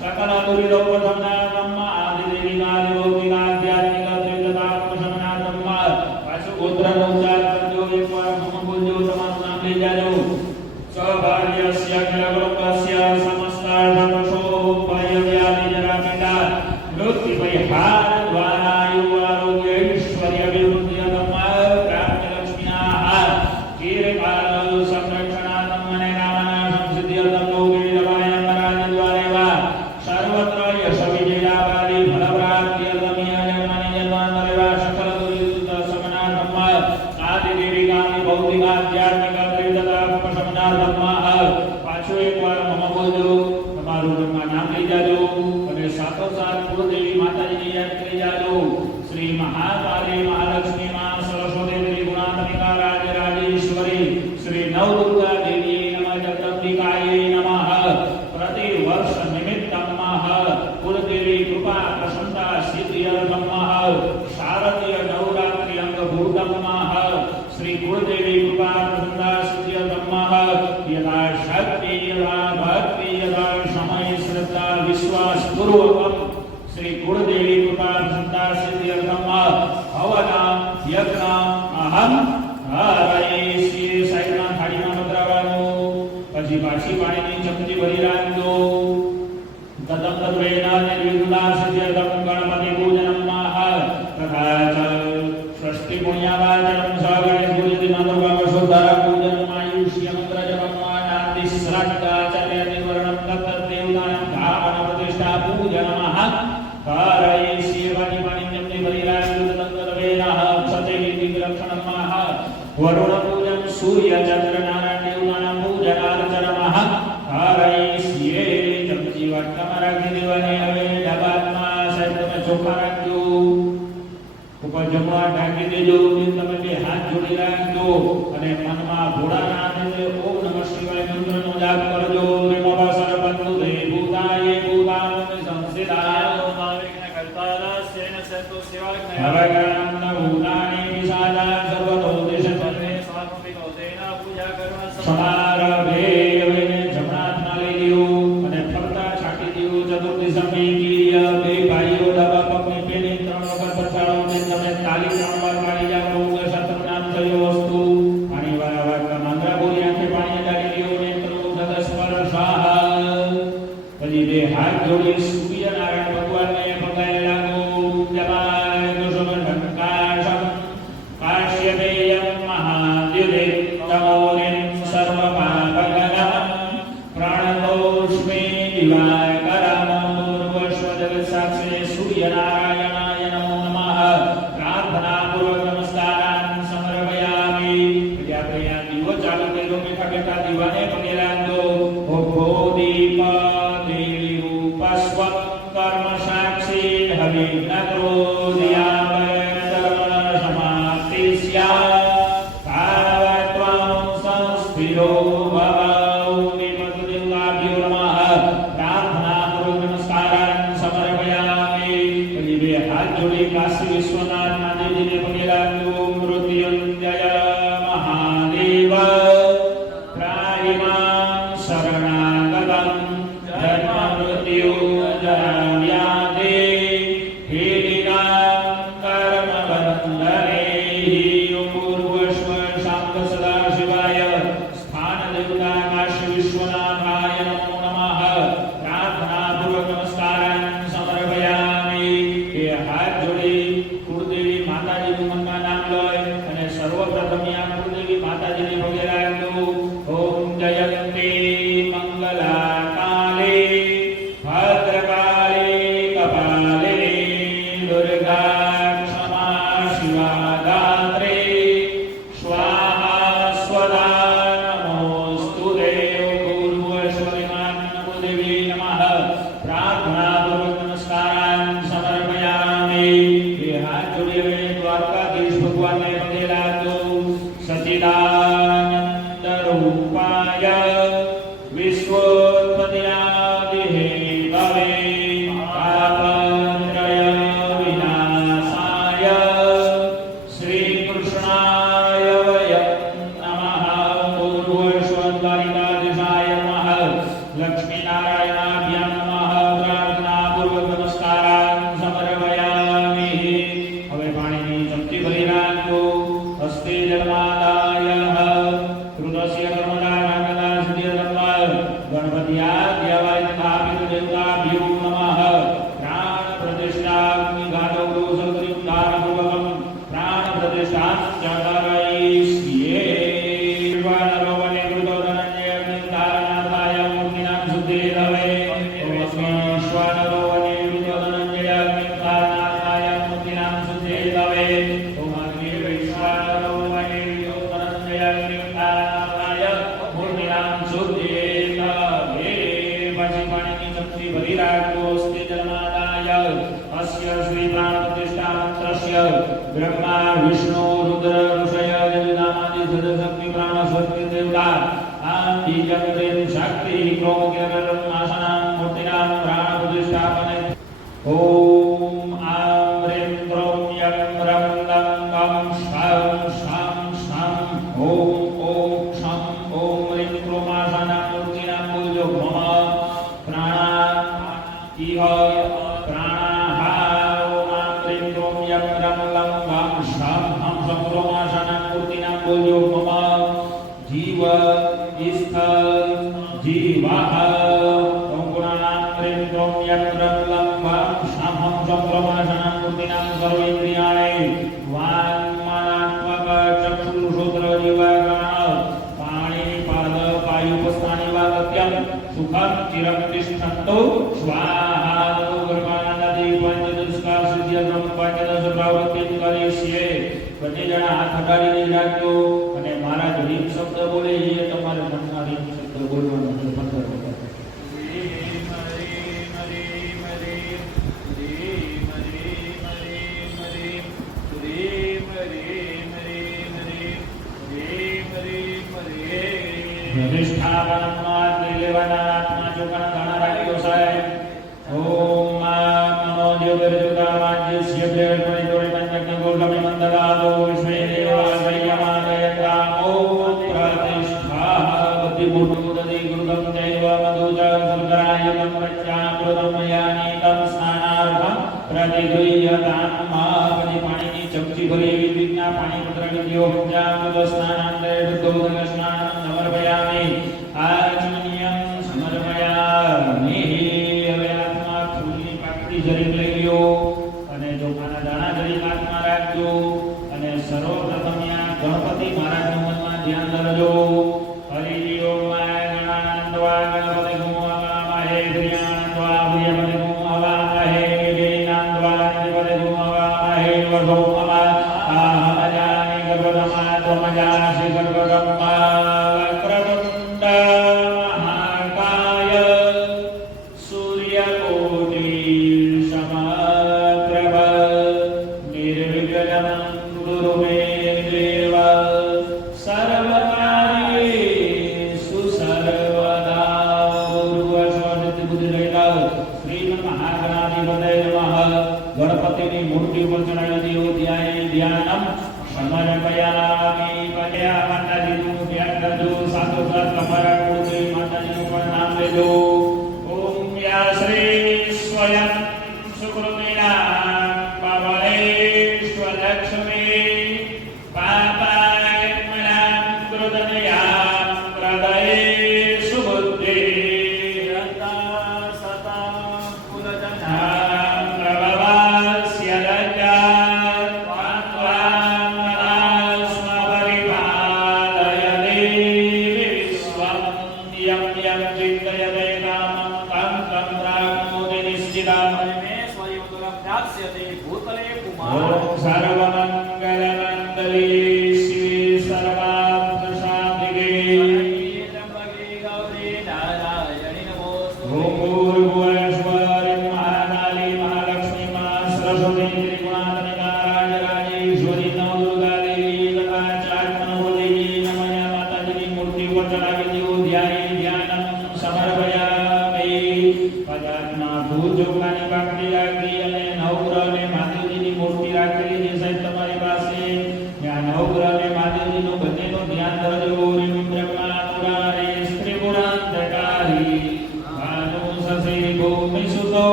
सकल સવિજયાવાદી ફલપ્રાપ્તિ અગમ્ય જન્મની જન્માંતરેવા સકલ દુરિત સમનાર્થમ આદિ દેવિકાની ભૌતિક આધ્યાત્મિક ત્રિવિધતા ઉપશમનાર્થમ પાછું એકવાર મમ બોલજો, તમારું નામ લઈ જાજો અને સાથોસાથ કુળદેવી માતાજીની યાદ કરી જાજો. શ્રી મહાકાળી મહાલક્ષ્મી માં સરસ્વતી ત્રિગુણાત્મિકા રાજરાજેશ્વરી શ્રી નવદુર્ગા દેવી નમઃ જગદંબિકાય નમઃ. પ્રતિ વર્ષ નિમિત્તમ કુળદેવી કૃપા પ્રસન્નતા સિદ્ધિર્થમ શારદીય નવરાત્રિ અંગભૂતમ શ્રી કુળદેવી કૃપા પ્રસન્નતા સિદ્ધિર્થમ યદા શક્તિ યદા ભક્તિ યદા સમય શ્રદ્ધા વિશ્વાસ પૂર્વકમ શ્રી કુળદેવી કૃપા પ્રસન્નતા સિદ્ધિર્થમ હવના યજ્ઞ અહમ હરયિષ્યે. સાઈડમાં થાળીમાં પધરાવવાનું. પછી પાછી પાણીની ચમચી ભરી રાખજો. તદમ તદ્વેના નિર્વિઘ્ના સિદ્ધ્યર્થમ ગણપતિ પૂજનમ તથા ચ ષષ્ઠિ પુણ્યવાચનમ સગણેશ પૂજતિ મંત્રમ શુદ્ધર પૂજનમ આયુષ્ય મંત્ર જપમ નાંદિ શ્રાદ્ધાચર્ય નિવર્ણમ તત્ત દેવતાનાં ધામન પ્રતિષ્ઠા પૂજનમ કારયિષ્યે. પાણી પાણી ભરી રાખજો. તદમ તદ્વેના સતૈ દિગ્રક્ષણમ વરુણ પૂજન સૂર્ય ચંદ્ર નારાયણ દેવતાનાં પૂજનાર્ચનમ કારયિષ્યે. ચમચી વાટકામાં રાખી દેવાની. હવે ડાબામાં સાહેબ તમે ચોખા રાખજો. ઉપર જમવા ઢાંકી દેજો. તમે બે હાથ જોડી રાખજો અને મનમાં ભોળાનાથને ઓમ નમઃ શિવાય મંત્રનો જાપ કરજો. નમઃ સર્વબંધુ દેવભૂતાય ભૂતાન સંસિદાય વિઘ્ન કર્તારસ્યેન સતો સેવાગ્નય ભવગ્રહણ ભૂતાની વિશાલા સર્વતો દેશ સર્વે સ્વાત્મિકો તેના પૂજા કરવા સમારભે. હવે જમણા હાથમાં લઈ લ્યો અને ફરતા છાંટી દીધું. ચતુર્દિશામાં કીર્ય બે ભાઈઓ ડાબા પગની પેલી 3 વખત પછાડો. તમે તાલી 3 વાર પાડી જાઓ. સતનામ થયો વસ્તુ પાણી વાળા વાટકા માંગરા બોલી આંખે પાણી ડાલી લ્યો. નેત્રો દસ્પર્શાહ. પછી બે હાથ જોડી સૂર્યનારાયણ ભગવાનને પગારે લાગો. જમાય દુષમ ઢંકાશમ કાશ્યપેયમ મહાદ્યુતે તમોરિમ સર્વપાપગણમ પ્રાણતોષ્મે દિવાકરમ પૂર્વશ્વ જગત્સાક્ષિણે સૂર્યનારાયણાય નમો નમઃ. પ્રાર્થના પૂર્વક નમસ્કારાન સમર્પયામિ. પછી આપણે આ દીવો ચાલુ કર્યો. બેઠા બેઠા દીવાને પગે લાગજો. ઓભો દીપ દેવી રૂપસ્વ કર્મ સાક્ષી હવિઘ્ન ક્રોધયામય ધર્મ સમાપ્તિસ્યા કાત્વં સંસ્થિરો ભવ. દેવતાભ્યો નમઃ. પ્રાર્થના પૂર્વક નમસ્કારાન સમર્પયામિ. પછી બે હાથ જોડી કાશી વિશ્વનાથ મહાદેવજીને પગે લાગજો. મૃત્યુંજય મહાદેવ ત્રાહિમામ શરણાગતમ જન્મ મૃત્યુ જરા વ્યાધિ હેરિનામ કર્મ બંધને પૂર્વશ્વ શાંત સદા શિવાય. સ્થાન દેવતા કાશી વિશ્વનાથાય નમો નમઃ. પ્રાર્થના પૂર્વક નમસ્કારાન સમર્પયામિ. એ હાથ જોડી કુળદેવી अस्य श्री प्राण प्रतिष्ठा मंत्रस्य ब्रह्मा विष्णु रुद्र ऋषय देवनामादि सदशक्ति प्राण शक्ति देवता आम बीजं शक्ति क्रोम केवलम आसनां मूर्तिनां प्राण प्रतिष्ठापने ओम आम ह्रीं द्रौं यं रं लं वं शं शं शं ओम ओम शं ओम ह्रीं क्रोम आसनां मूर्तिनां पूजो मम प्राणा इह जीव स्थल जीवाः ओंकुणानां त्रिं यत्रं लम्बं शामं चक्रमासनं मूर्तिनां सर्वेन्द्रियाणि वाङ्मनात्मक चक्षुश्रोत्र जीवगण पाणिपाद पायुपस्थानि वागत्यं सुखं चिरं तिष्ठन्तु स्वाहा गुरुपानन्दि पंचदशकार सिद्ध्यर्थं पंचदश प्रवृत्तिं करिष्ये બંને જણા હાથ અડાડીને રાખજો અને મારા જ રીમ શબ્દ બોલે એ તમારે મનમાં રીમ શબ્દ બોલવાનો છે 15 વખત પ્રતિષ્ઠાપનમાં લેવાના આત્મા ચોકણ ઘણા રાખ્યો સાહેબ ઓમ નમો જ્યોતિર્જ્યોતા રાજ્યસ્ય પ્રેરણે જોડે પંચજ્ઞ ગોલમે મંદલાદો વિશ્વે દેવાસયમાદયતા ઓમ પ્રતિષ્ઠા બુદ્ધિ મૂર્તિ ગુરુદમ જૈવ મધુજા સર્ગરાયકમ પ્રત્યાકૃતમ યાની તમ સ્નાનાર્થમ પ્રતિગૃહ્યતામ મહાપતિ પાણીની ચમચી ભરી વિદ્યા પાણી પત્ર વિદ્યો પંચામૃત સ્નાનાંતરે શુદ્ધોદક સ્નાન સમર્પયામિ આચમનીયમ સમર્પયામિ જરીક લઈ લ્યો અને ચોખાના દાણા જરીક હાથમાં રાખજો અને સર્વપ્રથમ ગણપતિ મહારાજનું મનમાં ધ્યાન ધરજો હરિ ઓમ ગણાનંદવા ગણપતિ ગુમવા હે પ્રિયાનંદવા પ્રિયપતિ ગુમવા હે વિજયનંદવા નિપતિ ગુમવા હે વઢોમવા આહમજાની ગર્ભદમા ત્વમજા શ્રી ગર્ભદમા વક્રતુંડ મહાકાય સૂર્યકોટિ ગણપતિની મૂર્તિ ઉપર ચડાવી દેવો ધ્યાનમ સમર્પયામિ પદ્યા માતાજીનું ધ્યાન કરજો સાથોસાથ તમારા કુળદેવી માતાજીનું પણ નામ લેજો ઓમ યા શ્રી સ્વયં સુકૃતિના પાવલેશ્વલક્ષ્મી પાપાત્મનાં કૃતનયાં હૃદયે સુબુદ્ધિ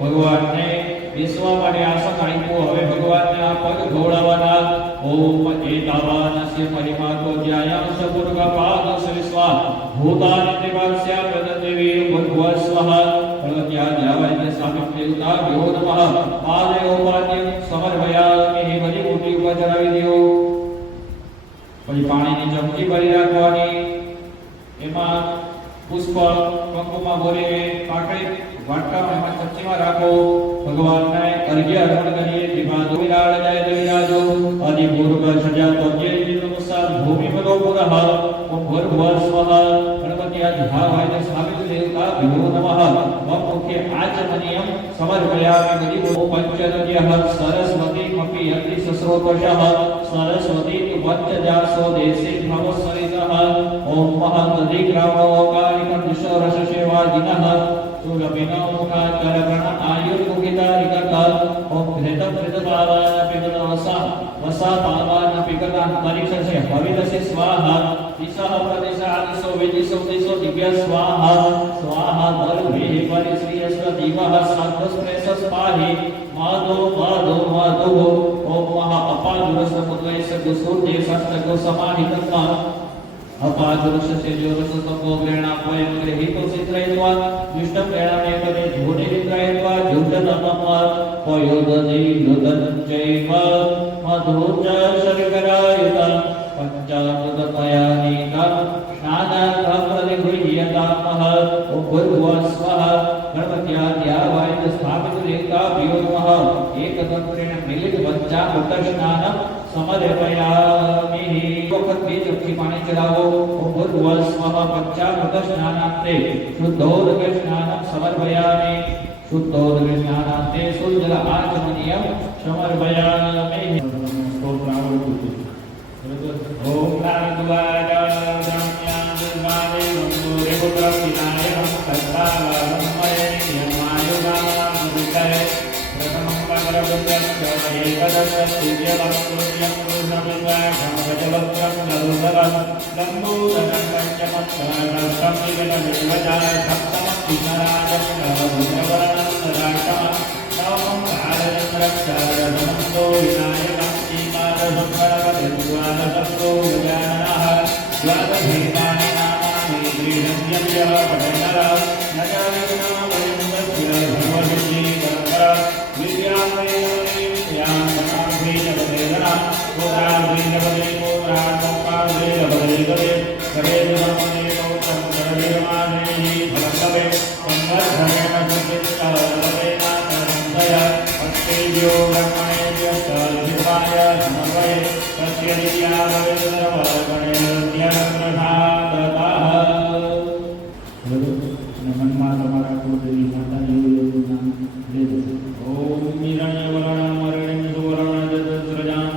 ભગવાનને બેસવા માટે આસન આપ્યું. હવે ભગવાનને આ પગ ઘોડા से परिमातो ज्यायां सपुरगपाद सविस्वा भूतानि त्रिवर्ष्या प्रददेवी भगवत् स्वाहा पर्वत्या ज्यावैद्य स्वामी देवता भ्यो नमः पादयोपाद्यं समर्पयामि बली मोटी उपचरावी दियो પછી પાણીની ચમચી ભરી રાખવાની એમાં પુષ્પ કંકુમાં ભરીને પાકડી વાટકામાં એમાં ચમચીમાં રાખો ભગવાનને અર્ઘ્ય અર્પણ કરીએ દીવા વિરાળ જાય વિરાજો આદિ પૂર્વ સજા તોજ્ય નમસ્કાર ભૂમિ પદો પુરઃ ઓમ ભૂર્ભુવઃ સ્વઃ ગણપતિ આધાવાય સાવિત્ર દેવતા ભ્યો નમઃ ઓમ મુખ્ય આચમનિયમ સમર્પયામિ બલિ ઓ પંચરજ્યઃ સરસ્વતી મપી યતિ સસ્રોતશઃ सरस्वती वच्चजासो देशे भवसरितः ओम महदधिग्रामोकारिकं दिशोरससेवाजिनः सुरभिनो मुखाचरगण आयुर्मुखितारिकः ओम घृतपावान पिबनवसा वसा पावान पिबनां परिक्षसे भविदसि स्वाहा दिशः प्रदिशादिशो विदिशो दिशो दिव्य स्वाहा स्वाहा दर्भिः परिश्रियस्व दिवः साध्वस्प्रेषस् पाहि माधो माधो माधो ओम महा अपादुरस मुद्वैस गुसुर्दे सस्तगो समाहितत्मा अपादुरस से जोरस तपो ग्रहणा स्वयं ग्रहीतो सित्रयत्वा दुष्टं प्रेणामे पदे झूटे वित्रयत्वा झूटतमम पयोदधि लुदञ्चैव मधुर्च शर्करायुता पंचामृतमयानीतं स्नानार्थं प्रतिगृह्यतामः ओम भूर्भुवः स्वः गणपत्याद्यावाय स्थापित देवताभ्यो नमः एकतंत्रेण मिलित पंचामृत स्नानं समर्पयामि वक्त बीज अक्षी पानी चढ़ावो ओम भूर्भुवः स्वः पंचामृत स्नानान्ते शुद्धोदक स्नानं समर्पयामि शुद्धोदक स्नानान्ते शुद्धजल आचमनीयं समर्पयामि ओम नारदवाय ब्रह्मण्यं दुर्वादे वन्दे पुत्रपितायं तत्तावन्मये नियमायुगामुदितये प्रथमं पगरबुद्धस्य एकदशस्तिव्यवस्तुर्यं पूर्णमिवाघं गजवक्त्रं नरुधरं लम्बोदरं पञ्चमत्सरं विगतनिर्वजाय सप्तमं विनराजं नवभुजवर्णं सदाशमं नवमं भारतं रक्षारथमस्तो विनायकं द्वादशो गजाननः द्वादशेतानि नामानि त्रिशत्यव्यः पठनरः न जायते वरिन्दस्य भगवती परम्परा विद्यामयेयां समाधीनवदेना कोराधीनवदे कोराधोपाधेनवदे करेदमने कोतं करदेवानेहि फलकवे संवर्धनेन कृतिस्तवदेना तरन्दया भक्तियो ब्रह्मणेभ्यो सर्वविद्वाय समन्वये तस्य મનમાં તમારા કુળદેવી માતાજીનું નામ લેજો ઓમ નિરણ્ય વરણમ વરણ્ય સુવર્ણ જતસ્રજાં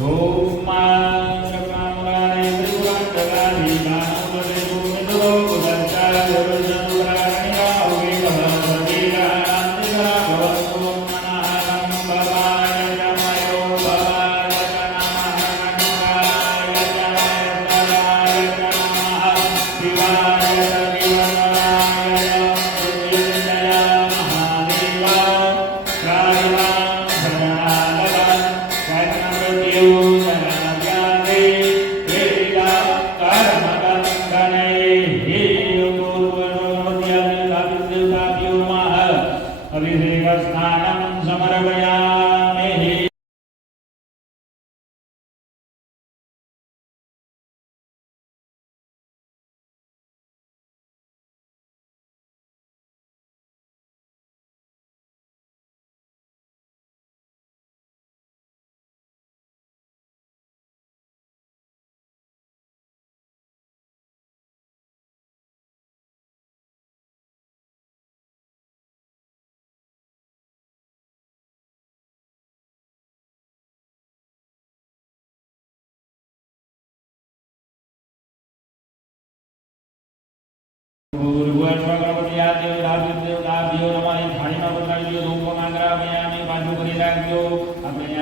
Om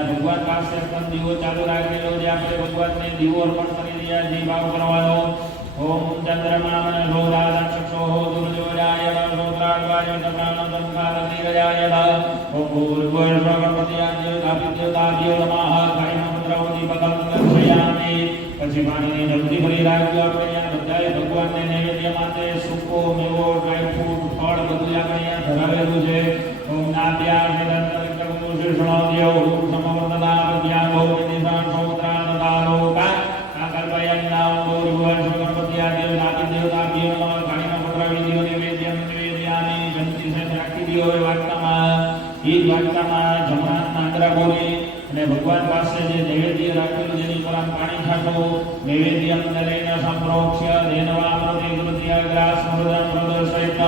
ભગવાન પાસે પણ દીવો ચાલુ રાખેલો છે. આપણે ભગવાનને દીવો અર્પણ કરી રહ્યા છીએ. ભાવ કરવાનો. ઓમ ચંદ્રમા મનોરાદક્ષો દુર્યોજાય નમોત્રાગવાય તમનાનંદંકારતિરજાય ઓમ ભૂર્ભુવસ્વગણપતિયાંજ્યોતિર્દેવતાભ્યો નમઃ. કાયમ પુત્રવતી પદમ દર્શયામિ. પછી પાણીની જલ્દી ભરી રાખજો. આપણે અહીંયા બધાએ ભગવાનને નૈવેદ્ય માટે સૂકો મેવો ડ્રાયફ્રૂટ ફળ બધું આપણે અહીંયા ધરાવેલું છે. ઓમ નાભ્યા નિરંતર શીર્ષણોદ્યો સમવર્તના પ્રત્યા ભૌમિનિશાન સૌત્રાનદાલોકા આકલ્પયન્નામ ભૂર્ભુવસ્વગણપતિયાંજ્યો નાતિદેવતાભ્યો નમઃ. કાળીના પુત્રવિધિઓ નિવેદ્યમ નિવેદ્યામિ. જંતી સાથે રાખી દીધો હોય વાર્તામાં. એ જ વાર્તામાં જમણા નાંદરા બોલી અને ભગવાન પાસે જે નૈવેદ્ય રાખેલું જેની પર પાણી છાંટો. નૈવેદ્યમ દલેન સંપ્રોક્ષ્ય દેનવા પ્રતિગ્રત્યાગ્રાસ મૃદમ પ્રદર્શિત.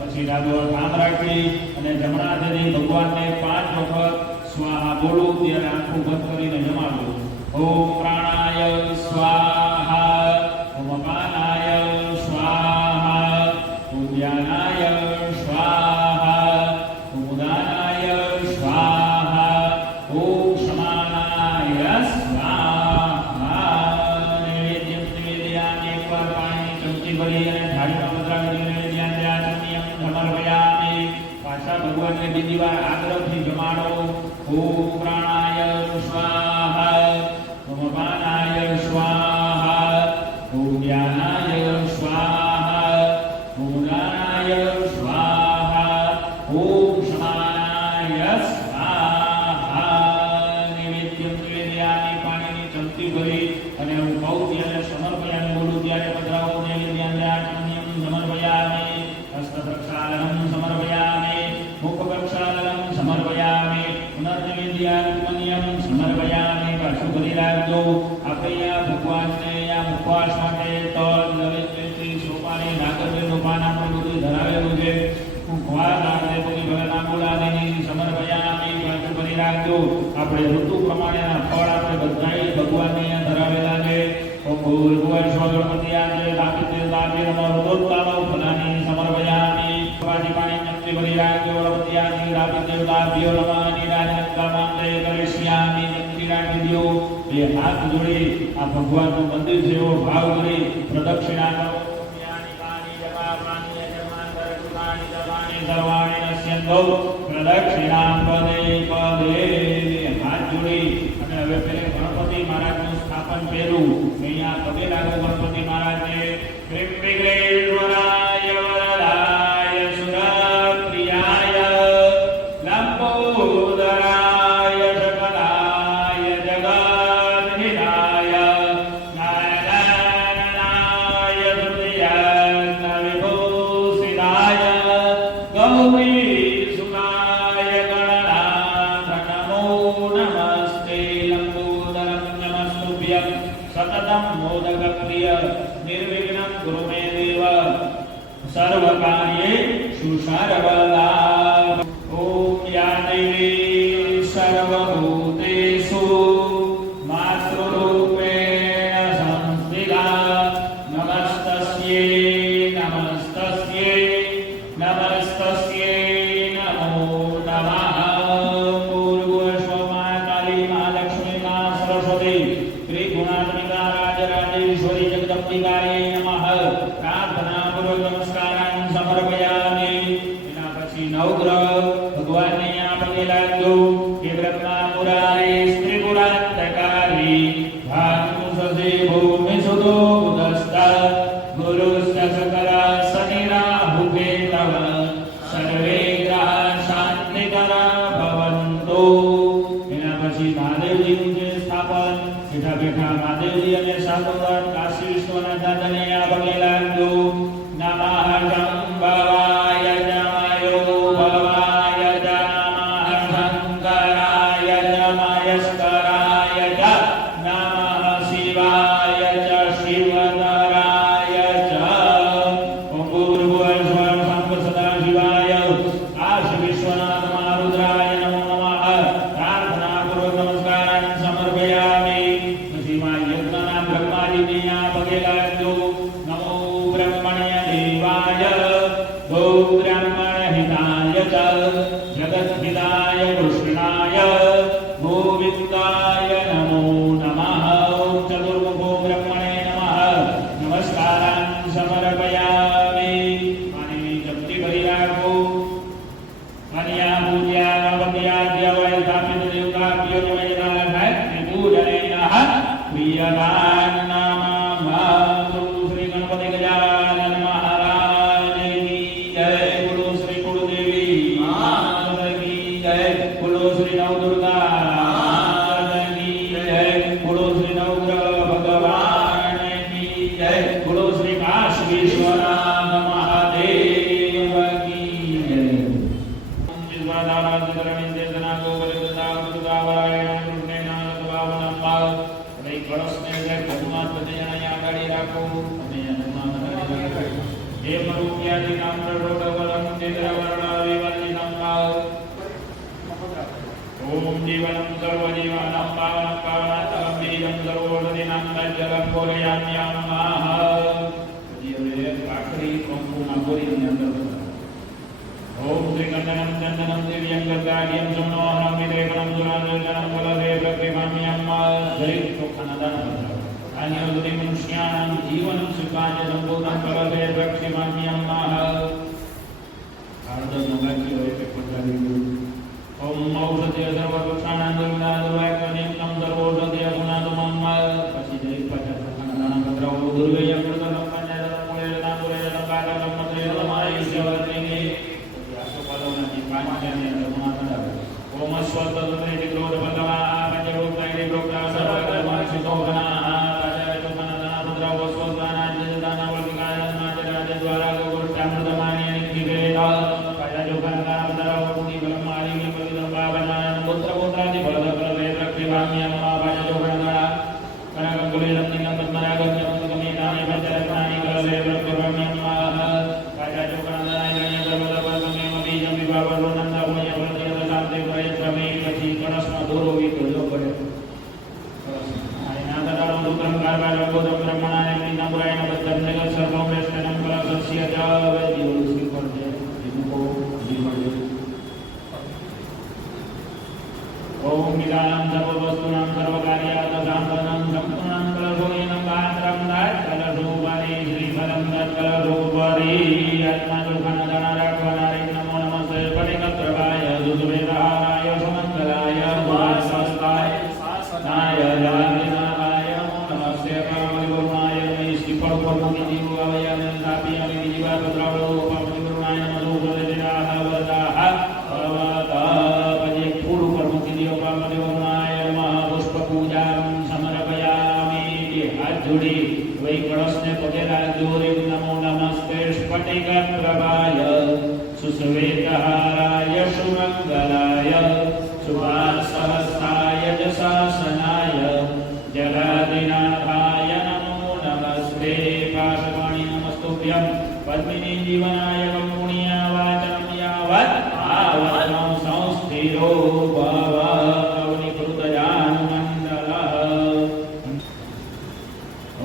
પછી ડાબો કામ રાખી અને જમણા હાથેથી ભગવાનને 5 વખત સ્વાહા બોલો. ત્યારે આંખો બંધ કરીને જમાડો. ઓમ પ્રાણાય સ્વાહા, ઓમ અપાનાય સ્વાહા, ઓમ ધ્યાનાય સ્વાહા, ઓમ ઉદાનાય સ્વાહા, ઓમ સમાનાય સ્વાહા. નૈવેદ્યમ નિવેદયામિ. એકવાર પાણીની ચમચી ભરી અને થાળીમાં પધરાવી નૈવેદ્યાન્યાચમ્યમ સમર્પયામિ. પાછા ભગવાનને બીજી વાર આગ્રહથી જમાડો. ઓમ પ્રાણાય સ્વાહા, ઓમ અપાનાય સ્વાહા, ઓમ ધ્યાનાય સ્વાહા, ઓમ ઉદાનાય સ્વાહા, ઓમ સમાનાય સ્વાહા. નૈવેદ્યમ નિવેદયામિ. પાણીની ચમચી ભરી અને હું કહું ત્યારે સમર્પયામિ બોલું ત્યારે પધરાવો. નૈવેદ્યાન્યાચમ્યમ સમર્પયામિ. હસ્તપ્રક્ષાલનમ સમર્પયામિ. મુખપ્રક્ષાલનમ સમર્પયામિ. પુનર્નિવેદ્યાત્મન્યમ સમર્પયામિ. પાછું ભરી રાખજો. આપણે અહીંયા ભગવાનને અહીંયા મુખવાસ માટે તલ, લવિંગ, સોપારી, નાગરવેલનું પાન આપણે બધું ધરાવેલું છે. મુખવાસ આપણે બધી ભગવાનના બોલાવીને સમર્પયામિ. પાછું ભરી રાખજો. આપણે ઋતુ પ્રમાણેના ફળ આપણે બધાએ ભગવાનને અહીંયા ધરાવેલા છે. ઓમ ભૂર્ભુવસ્વગણપતિયાંજ્યો નાતિદેવતાભ્યો નમઃ. ઋતોત્તમ ફલાની સમર્પયામિ. પાણી ચમચી ભરી રાખજો. ગણપતિયાંજ્યો નાતિદેવતાભ્યો નમઃ. નીરાજનકામાંતે કરિષ્યામિ. ચમચી રાખી દો. બે હાથ જોડી આ ભગવાનનું મંદિર છે એવો ભાવ કરી પ્રદક્ષિણા કરો. પ્રદક્ષિણા પદે પદે. હાથ જોડી અને હવે પેલે ગણપતિ મહારાજનું સ્થાપન કર્યું. અહીંયા પગે લાગો ગણપતિ મહારાજને. ક્રીમ વિઘ્નેશ્વરાય વરદાય સુરપ્રિયાય લંબોદરાય શકલાય જગન્નિધાય નારાયણાય હૃદયાય વિભૂષિતાય ગૌરી સુખાય ગણનાથ નમો નમસ્તે. લંબોદરમ નમસ્તુભ્યં સતતમ મોદક પ્રિય નિર્વિઘ્नं ગુરુ મે દેવ સર્વકાર્યેષુ સર્વદા. ઓમ યા દેવી સર્વભૂતેષુ માતૃરૂપેણ સંસ્થિતા નમસ્તસ્યૈ નમસ્તસ્યૈ નમસ્તસ્યૈ નમો નમઃ. પૂર્વસ્વમા કાલી મા લક્ષ્મી મા સરસ્વતી ત્રિગુણાત્મિકા રાજરાજેશ્વરી જગદંબિકાयै નમઃ. પ્રાર્થનાપૂર્વક નમસ્કારાन् સમર્પયામિ. એના પછી નવગ્રહ ભગવાનને અહીંયા પગે લાગજો. હે બ્રહ્મા મુરારી ત્રિપુરાંતકારી ભાનુસદે ભૂમિ સુતો ઉદસ્ત ગુરુસ્ય સકલ શનિરાહુકે તવ સર્વે ગ્રહ શાંતિકર ભવન્તુ. એના પછી મહાદેવજીનું જે સ્થાપન બેઠા બેઠા મહાદેવજી અને સાધુગણ કાશી વિશ્વનાથ દાદાને આ પગે લાગજો. નમઃ શંભવાય જમયો ભવાય જ નમઃ શંકરાય જ મહેશ્વરાય જ નમઃ શિવાય જ શિવતરાય જ. ઓમ ભૂર્ભુવસ્વઃ શંભ સદાશિવાય કાશી વિશ્વનાથ મહારુદ્રાય નમો નમઃ. પ્રાર્થનાપૂર્વક નમસ્કારાन् સમર્પયામિ. પછી માં યજ્ઞના બ્રહ્માજીને આ પગે લાગજો. નમો બ્રહ્મણ્ય દેવાય પ્રિયદાન નામા બોલો શ્રી ગણપતિ ગજાનન મહારાજ કી જય બોલો શ્રી કુળદેવી માતા કી જય બોલો શ્રી નવદુર્ગા માતા કી જય બોલો શ્રી નવગ્રહ ભગવાન કી જય બોલો શ્રી કાશી વિશ્વનાથ મહાદેવ કી જય જીવાદારાજ ધરણીન્દ્રના ગોવર્ધના વૃંદાવરાયણ કૃષ્ણેના ભાવનમ્મા કઈ કળશને જે ભગવાન બધાને આગળ રાખો અને હનુમાન હે મરુક્યાદિ નામ રોડવલં ચેન્દ્રવર્ણ વિવલ્લિ નમ્મા ઓમ જીવનં સર્વજીવાનાં પાવनं પાવનાત્મં બીજં સર્વોષધિનાં જલં પૂરયામ્યામઃ જીવે આખરી કંકુના પૂરીની અંદર ઓમ શ્રી કંદનમ ચંદનમ દિવ્યં ગંગાઢ્યં સમનોહરં વિદેહં સુરાંજનમ ફલદે પ્રતિમામ્યમ્મઃ જય ચોખાના દાન આન્યો સુધી મનુષ્યાણાં જીવનં સુખાય સંપૂર્ણં ફલદે પ્રતિમામ્યમ્મઃ આર્દનો વાક્ય હોય કે પધારી ઓમ ઔષધ્ય સર્વવૃક્ષાણાં દુર્ગાદુર્વાક્યનિત્યં સર્વૌષધ્ય ગુણાદમમ્મઃ પછી જય પાછા ચોખાના દાન પધરાવો દુર્ગયં કૃતં પંચાયતં પુરેરતાં પુરેરતાં કાલં મત્રેરમાયુષ્યવર્તિને ओम स्वतंत्र क्रोध भगवान पंचरूपैः प्रोक्ता सर्वकर्मासितोघना राजा रुद्रा वस्वदाना जदाना वर्तिकाना जराज द्वारा गोष्ठामृतमानि निवेदा राजा जोगंगा वदरा मुनि ब्रह्माणि परिदंबावना पुत्र पुत्रादि बलद बलवे प्रकृवाम्यं राजा जोगंगा कनककुले रत्निं पद्मरागं चमत्कमेनानि पञ्चरत्नानि कलवे प्रकृवाम्यं राजा जोगंगा गणेन्द्रवदवदमेव बीजं विभावरोनन्दा કળશમાં દોરો વીતો પડે આયના તદારો દુક્રમ કારબાર ગોદમ બ્રહ્મણાને નિનમરાયણ બદ્ધમ નગર સર્વમ વેષ્ટનમ કળશસ્ય ચ વૈદ્યો શ્રી પરજે વિમુખો વિમળે ઓમ નિદાનમ સર્વ વસ્તુનાં સર્વકાર્યાત સાંતનમ સંપૂર્ણં કળશોયનં ગાત્રમ દાત કળશોપરી શ્રી ફલમ દત્ત કળશોપરી આત્મા દુઃખના દાણા રાખવાના રે નમો નમસ્તે પરિકત્રવાય દુર્વેદાય સુમંગલાય વાસસ્તાય શાસનાય રાજનાય નમસ્તે પરમગુરુનાય શ્રીફળ પરમની જીવ અવયન તાપી અને જીવા પદ્રાવળો પરમગુરુનાય નમો ભગવદેનાહ વરદાહ ભવતા પજે ફૂલ પરમની જીવ પરમગુરુનાય નમઃ પુષ્પ પૂજાં સમર્પયામિ હાથ જોડી વૈ કળશને પગે લાગજો રે નમો નમસ્તે સ્ફટિક પ્રભાય સુશ્વેતહારાય સુમંગલાય સુભાસહસ્રાય જશાસનાય જલાદિનાથાય નમો નમસ્તે પાશવાણી નમસ્તુભ્યં પદ્મિની જીવનાય પુણ્યા વાચનમ યાવત આવતનો સંસ્થિરો ભવ અવનિકૃતજાન મંડલ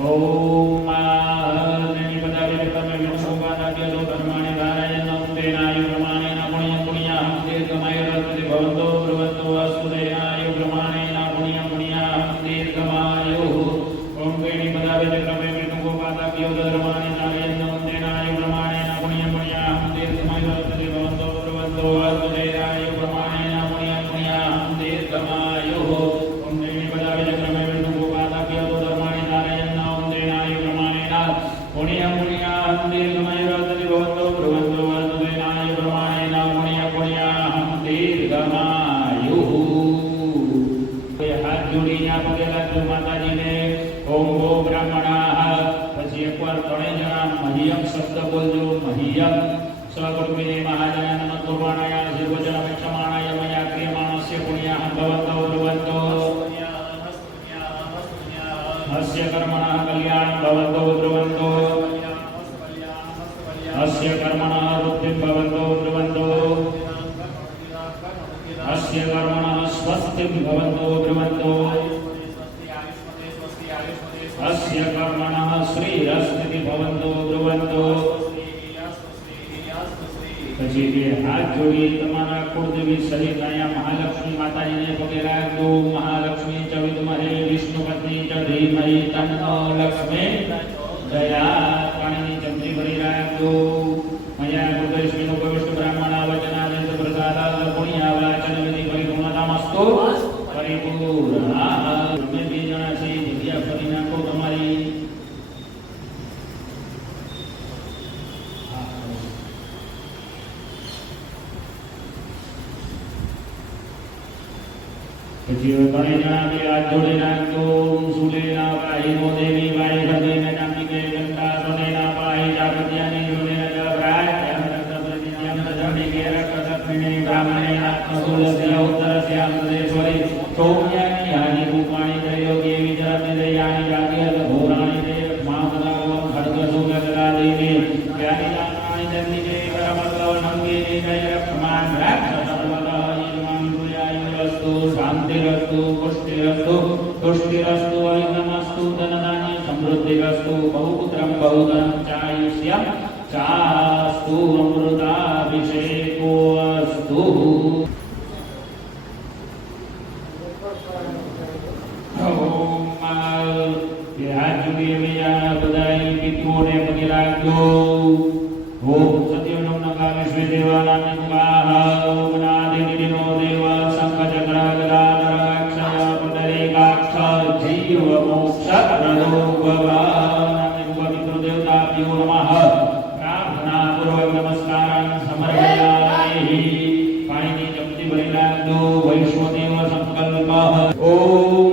ઓમ આનની પદાવે તમે વિષ્ણુપાદાભ્ય લો ધર્માણિ ધારાયન્નમ તેનાયુ પ્રમાણેન પુણ્યં પુણ્યાહં દીર્ઘમાયુરસ્મૃતિ ભવન્તો બ્રુવન્તો અસ્તુદેનાયુ પ્રમાણેન પુણ્યં પુણ્યાહં દીર્ઘમાયુઃ ઓમ વેણી પદાવે તમે વિષ્ણુપાદાભ્ય લો ધર્માણિ ધારાયન્નમ તેનાયુ પ્રમાણેન પુણ્યં પુણ્યાહં દીર્ઘમાયુરસ્મૃતિ ભવન્તો બ્રુવન્તો અસ્તુદેનાયુ પ્રમાણેન પુણ્યં પુણ્યાહં દીર્ઘમાયુઃ ઓમ વેણી પદાવે તમે વિષ્ણુપાદાભ્ય લો ધર્માણિ ધારાયન્નમ તેનાયુ પ્રમાણેન પુણ્યં પુણ્યાહં દીર્ઘમાયુરસ્મૃતિ ભવન્તો બ્રુવન્તો અસ્તુદેનાયુ પ્રમાણેન પુણ્યં પુણ્યાહં દીર્ઘમાયુઃ હાથ જોડીને પગે લાગજો માતાજીને ઓમ ગો બ્રાહ્મણાઃ પછી એકવાર ત્રણેય જણા મહિયમ શબ્દ બોલજો મહિયમ સકુટુંબિને મહાજના નમઃ કુર્વાણાય શિવવચનમેક્ષમાણાય મયા ક્રિયમાણસ્ય પુણ્યાહં ભવન્તો બ્રુવન્તો અસ્ય કર્મણઃ કલ્યાણં ભવન્તો બ્રુવન્તો અસ્ય કર્મણઃ વૃદ્ધિં ભવન્તો બ્રુવન્તો अस्य कर्मणः स्वस्तिं भवन्तो ब्रुवन्तो अस्य कर्मणः श्रीरस्ति भवन्तो ब्रुवन्तो પછી કે હાથ જોડી તમારા કુળદેવી સહિત અહીંયા મહાલક્ષ્મી માતાજીને પગે રાખજો મહાલક્ષ્મી ચ વિદ્મહે વિષ્ણુ પત્ની ચ ધીમહિ તન્નો લક્ષ્મી દયા પાણીની ચમચી ભરી રાખજો મયા ગુરુદેવશ્રીનો પવિત્ર બ્રાહ્મણ વચનાદેશ પ્રસાદ પુણ્ય વાચન વિધિ પરિપૂર્ણતામસ્તુ પરિપૂર્ણ અમે બે જણા છે જગ્યા પછી ઘણી જણા બે હાથ જોડી નાખજો. સુલેના પાહી નો દેવી વાય ભગીને નામિકે ગંગા સોનેના પાહી જાપત્યાની સુલેના જવરાય ધ્યાન જડીકે રક્ષકને બ્રાહ્મણે આત્મસુલસ્ય ઉત્તરસ્યામ દેશ્વરી સૌમ્યાની હાની રૂપાણી પ્રયોગે વિચરને દયાની જાગ્ય ઘોરાણી દેવ મામલાવમ ખડગસુગલાદીને જ્ઞાની જાનાની દંડિકે પરમગવ નંગીને જય રક્ષમાન રાક્ષસર્વદઃ શાંતિરસ્તુ પુષ્ટિરસ્તુ तुष्टिरस्तु वैघ्नमस्तु धनधान्य समृद्धिरस्तु बहुपुत्रं बहुधनं चायुष्यं चास्तु अमृताभिषेको अस्तु. ओम हाथ जोड़िए भैया बधाई पितृओं ने पगे लागो. ओम सत्यम नमः विश्व देवानां नमः. ओम नादिनिनो देव संकचक्र गदाधर अक्षय पुंडरीकाक्ष जीव मोक्ष प्रदो भगवान् पवित्र देवताभ्यो नमः. प्रार्थना पूर्वक नमस्कारान् समर्पयामि. पाणिनि जपति भरी लागो. वैष्णोदेव संकल्पः. ओम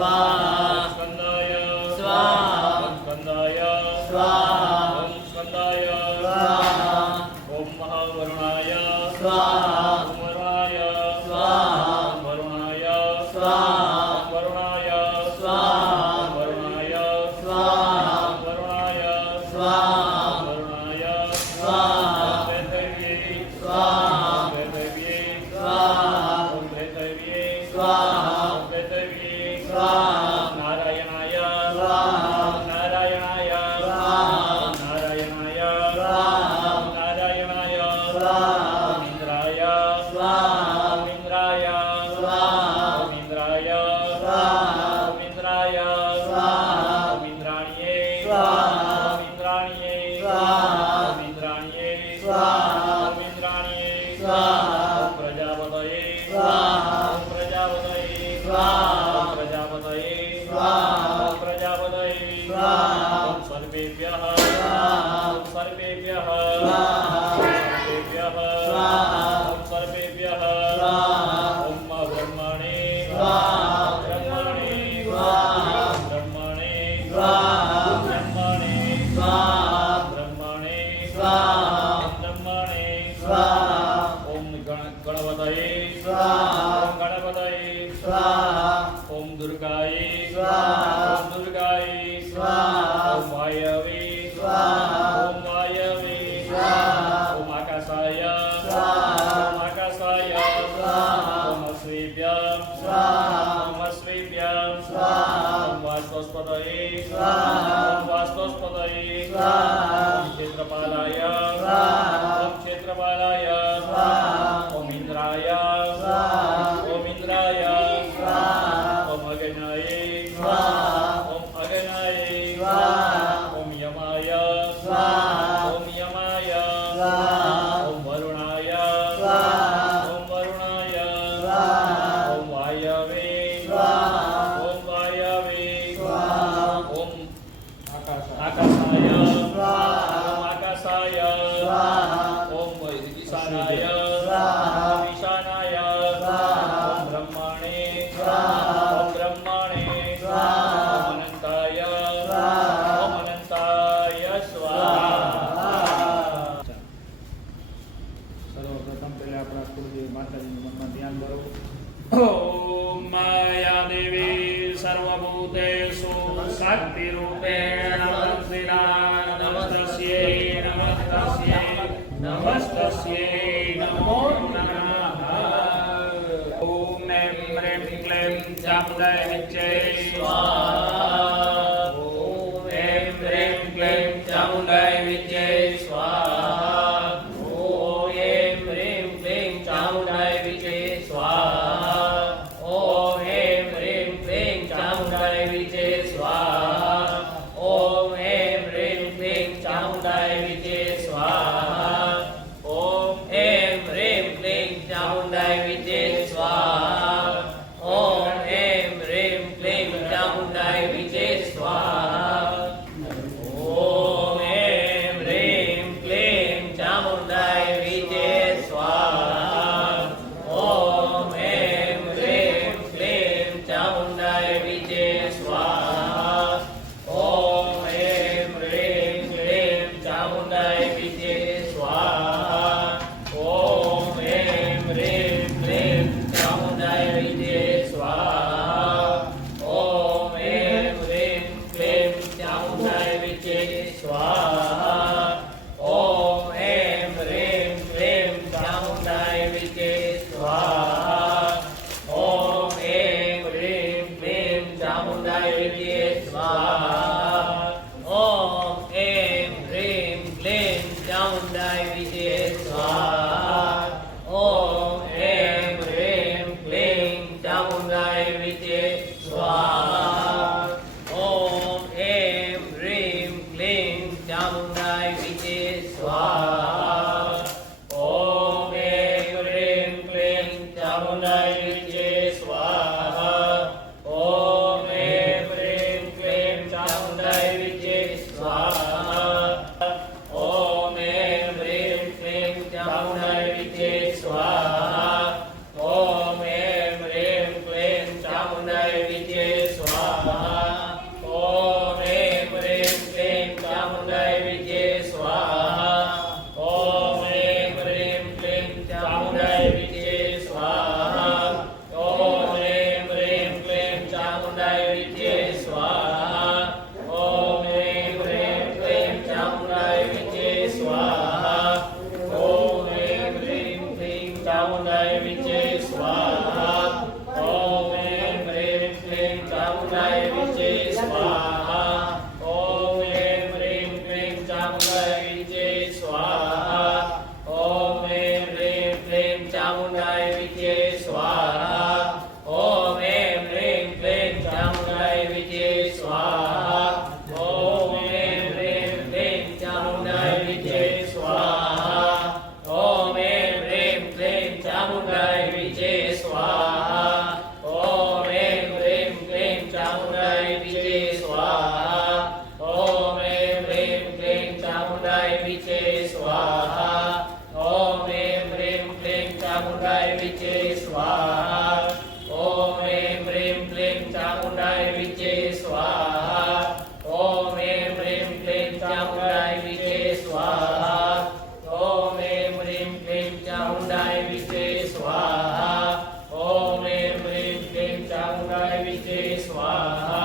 स्वाहा स्कंदाय स्वाहा स्कंदाय स्वाहा स्कंदाय स्वाहा ओम महावरुणाय स्वाहा वरुणाय स्वाहा वरुणाय स्वाहा वरुणाय स्वाहा वरुणाय स्वाहा वरुणाय स्वाहा वरुणाय स्वाहा वेदैव्यै स्वाहा वेदैव्यै स्वाहा ओम वेदैव्यै स्वाहा वेदैव्यै स्वाहा नारायणाय स्वाहा नारायणाय स्वाहा नारायणाय स्वाहा नारायणाय स्वाहा इंद्राय स्वाहा इंद्राय स्वाहा इंद्राय स्वाहा इंद्राय स्वाहा इंद्राण्ये स्वाहा इंद्राण्ये स्वाहा इंद्राण्ये स्वाहा इंद्राण्ये स्वाहा प्रजापतये स्वाहा प्रजापतये स्वाहा प्रजापतये स्वाहा प्रजापतये स्वाहा सर्वेभ्यः स्वाहा सर्वेभ्यः स्वाहा सर्वेभ्यः स्वाहा सर्वेभ्यः स्वाहा ओम ब्रह्मणे स्वाहा ब्रह्मणे स्वाहा ब्रह्मणे स्वाहा ब्रह्मणे स्वाहा ब्रह्मणे स्वाहा ब्रह्मणे स्वाहा ओम गणपतये स्वाहा गणपतये स्वाहा ओम दुर्गाये स्वाहा ओम दुर्गाये स्वाहा ओम वायवे स्वाहा ओम वायवे स्वाहा ओम आकाशाय स्वाहा ओम आकाशाय स्वाहा ओम अश्वेभ्यः स्वाहा ओम अश्वेभ्यः स्वाहा ओम वास्तवस्पतये स्वाहा ओम वास्तवस्पतये स्वाहा ओम क्षेत्रपालाय स्वाहा ओम क्षेत्रपालाय स्वाहा ओम इंद्राय स्वाहा ओम इंद्राय स्वाहा ओम अगनाय स्वाहा ओम अगनाय स्वाहा ओम यमाय स्वाहा ओम यमाय स्वाहा ओम वरुणाय स्वाहा ओम वरुणाय स्वाहा ओम वायवे स्वाहा ओम वायवे स्वाहा ओम आकाशाय स्वाहा ओम आकाशाय स्वाहा ओम ईशानाय स्वाहा ओम ईशानाय स्वाहा ओम ब्रह्मणे स्वाहा ओम ब्रह्मणे स्वाहा ओम अनंताय स्वाहा ओम अनंताय स्वाहा સર્વપ્રથમ પહેલા આપણા કુળદેવ માતાજીનું મનમાં ધ્યાન કરો. ઓમ માયા દેવી સર્વભૂતેષુ શક્તિરૂપેણ નમસ્તેના નમસ્તસ્યૈ નમસ્તસ્યૈ નમસ્તસ્યૈ નમો નમઃ. ઓમ એમ હ્રીમ ક્લીમ ચામુંડાય વિચ્ચે સ્વાહા. ઓમ એમ હ્રીમ ક્લીમ ચામુંડાય વિચ્ચે સ્વાહા. ઓમ એમ હ્રીમ ક્લીમ ચામુંડાય વિચે સ્વાહા ઓમ એમ હ્રીમ ક્લીમ ચામુંડાય વિચે સ્વાહા ઓમ એમ હ્રીમ ક્લીમ ચામુંડાય વિચે સ્વાહા ઓમ એમ હ્રીમ ક્લીમ ચામુંડાય વિચે સ્વાહા ઓમ એમ હ્રીમ ક્લીમ ચામુંડાય વિચે સ્વાહા ઓમ એમ હ્રીમ ક્લીમ ચામુંડાય વિચે સ્વાહા ઓમ એમ હ્રીમ ક્લીમ ચામુંડાય વિચે સ્વાહા ઓમ એમ હ્રીમ ક્લીમ ચામુંડાય વિચે સ્વાહા ઓમ એમ હ્રીમ ક્લીમ ચામુંડાય વિચે સ્વાહા ઓમ એમ હ્રીમ ક્લીમ ચામુંડાય વિચે સ્વાહા ઓમ એમ હ્રીમ ક્લીમ ચામુંડાય વિચે સ્વાહા ઓમ એમ હ્રીમ ક્લીમ ચામુંડાય વિચે સ્વાહા ઓમ એમ હ્રીમ ક્લીમ ચામુંડાય વિચે સ્વાહા ઓમ એમ હ્રીમ ક્લીમ ચામુંડાય વિચે સ્વાહા ઓમ એમ હ્રીમ ક્લીમ ચામુંડાય વિચે સ્વાહા ઓમ એમ હ્રીમ ક્લીમ ચામુંડાય વિચે સ્વાહા ઓમ એમ હ્રીમ विद्ये स्वाहा ॐ ह्रीं ह्रीं क्लीं चामुण्डाय विद्ये स्वाहा ॐ ह्रीं ह्रीं क्लीं चामुण्डाय विद्ये स्वाहा ॐ ह्रीं ह्रीं क्लीं चामुण्डाय विद्ये स्वाहा ॐ ह्रीं ह्रीं क्लीं चामुण्डाय विद्ये स्वाहा ॐ ह्रीं ह्रीं क्लीं चामुण्डाय विद्ये स्वाहा ॐ ह्रीं ह्रीं क्लीं चामुण्डाय विद्ये स्वाहा ॐ ह्रीं ह्रीं क्लीं चामुण्डाय विद्ये स्वाहा ॐ ह्रीं ह्रीं क्लीं चामुण्डाय विद्ये स्वाहा ॐ ह्रीं ह्रीं क्लीं चामुण्डाय विद्ये स्वाहा ॐ ह्रीं ह्रीं क्लीं चामुण्डाय विद्ये स्वाहा ॐ ह्रीं ह्रीं क्लीं चामुण्डाय विद्ये स्वाहा ॐ ह्रीं ह्रीं क्लीं चामुण्डाय विद्ये स्वाहा ॐ ह्रीं ह्रीं क्लीं चामुण्डाय विद्ये स्वाहा ॐ ह्रीं ह्रीं क्लीं चामुण्डाय विद्ये स्वाहा